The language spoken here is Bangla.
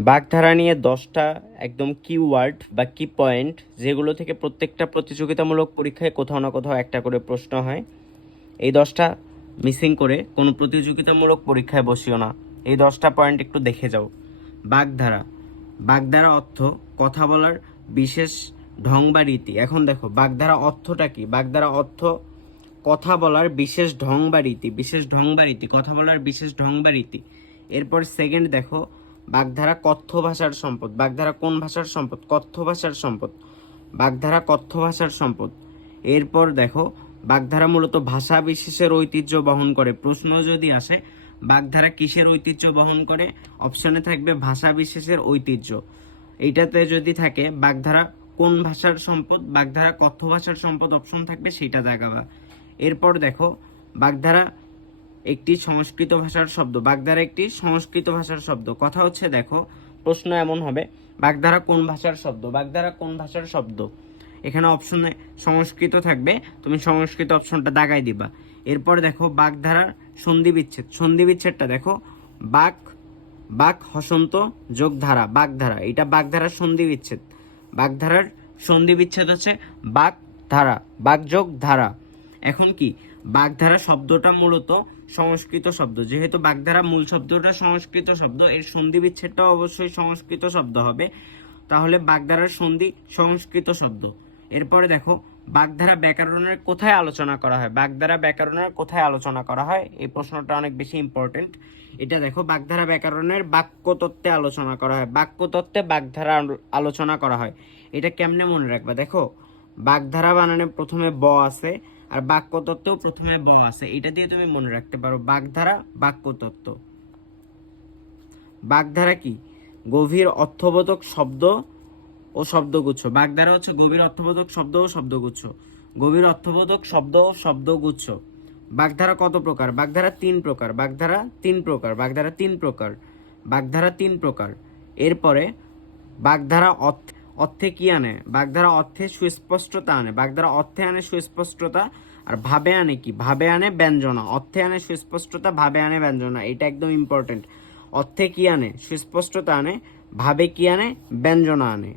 বাগধারা নিয়ে দশটা একদম কিওয়ার্ড বা কি পয়েন্ট যেগুলো থেকে প্রত্যেকটা প্রতিযোগিতামূলক পরীক্ষায় কোথাও না কোথাও একটা করে প্রশ্ন হয়। এই দশটা মিসিং করে কোনো প্রতিযোগিতামূলক পরীক্ষায় বসিও না। এই দশটা পয়েন্ট একটু দেখে যাও। বাগধারা। বাগধারা অর্থ কথা বলার বিশেষ ঢং বা রীতি। এখন দেখো, বাগধারা অর্থটা কি? বাগধারা অর্থ কথা বলার বিশেষ ঢং বা রীতি। বিশেষ ঢং বা রীতি। কথা বলার বিশেষ ঢং বা রীতি। এরপর সেকেন্ড দেখো বাগধারা কথ্য ভাষার সম্পদ, বাগধারা কোন ভাষার সম্পদ? কথ্য ভাষার সম্পদ। বাগধারা কথ্য ভাষার সম্পদ। এরপর দেখো, বাগধারা মূলত ভাষা বিশেষের ঐতিহ্য বহন করে। প্রশ্ন যদি আসে, বাগধারা কিসের ঐতিহ্য বহন করে? অপশনে থাকবে ভাষা বিশেষের ঐতিহ্য। এইটাতে যদি থাকে, বাগধারা কোন ভাষার সম্পদ? বাগধারা কথ্য ভাষার সম্পদ অপশন থাকবে সেটা দেখাবা। এরপর দেখো, বাগধারা একটি সংস্কৃত ভাষার শব্দ। বাগধারা একটি সংস্কৃত ভাষার শব্দ। কথা হচ্ছে, দেখো, প্রশ্ন এমন হবে বাগধারা কোন ভাষার শব্দ? বাগধারা কোন ভাষার শব্দ? এখানে অপশনে সংস্কৃত থাকবে, তুমি সংস্কৃত অপশনটা দাগাই দিবা। এরপর দেখো, বাগধারার সন্ধি বিচ্ছেদ। সন্ধি বিচ্ছেদটা দেখো, বাক বাক, হসন্ত যোগ ধারা বাগধারা, এটা বাগধারার সন্ধি বিচ্ছেদ। বাগধারার সন্ধি বিচ্ছেদ হচ্ছে বাক ধারা বাকযোগ ধারা এখন কি? বাগধারা শব্দটা মূলত সংস্কৃত শব্দ। যেহেতু বাগধারা মূল শব্দটা সংস্কৃত শব্দ, এর সন্ধি বিচ্ছেদটাও অবশ্যই সংস্কৃত শব্দ হবে। তাহলে বাগধারার সন্ধি সংস্কৃত শব্দ। এরপরে দেখো, বাগধারা ব্যাকরণের কোথায় আলোচনা করা হয়? বাগধারা ব্যাকরণের কোথায় আলোচনা করা হয়? এই প্রশ্নটা অনেক বেশি ইম্পর্টেন্ট এটা দেখো, বাগধারা ব্যাকরণের বাক্যতত্ত্বে আলোচনা করা হয়। বাক্যতত্ত্বে বাগধারা আলোচনা করা হয়। এটা কেমনে মনে রাখবা? দেখো, বাগধারা বানানে প্রথমে ব আছে। আর বাক্যতত্ত্বেও প্রথমে ব আছে। এটা দিয়ে তুমি মনে রাখতে পারো, বাগধারা, বাক্যতত্ত্ব। বাগধারা কি? গভীর অর্থবোধক শব্দ ও শব্দগুচ্ছ। বাগধারা হচ্ছে গভীর অর্থবোধক শব্দ ও শব্দগুচ্ছ। গভীর অর্থবোধক শব্দ ও শব্দগুচ্ছ। বাগধারা কত প্রকার? বাগধারা তিন প্রকার। বাগধারা তিন প্রকার। বাগধারা তিন প্রকার। বাগধারা তিন প্রকার। এরপরে বাগধারা অর্থ- অর্থে কি আনে? বাগধারা অর্থে সুস্পষ্টতা আনে। বাগধারা অর্থে আনে সুস্পষ্টতা আর ভাবে আনে কি? ভাবে আনে ব্যঞ্জনা। অর্থে আনে সুস্পষ্টতা, ভাবে আনে ব্যঞ্জনা। এটা একদম ইম্পর্টেন্ট অর্থে কি আনে? সুস্পষ্টতা আনে, ভাবে কি আনে, ব্যঞ্জনা আনে।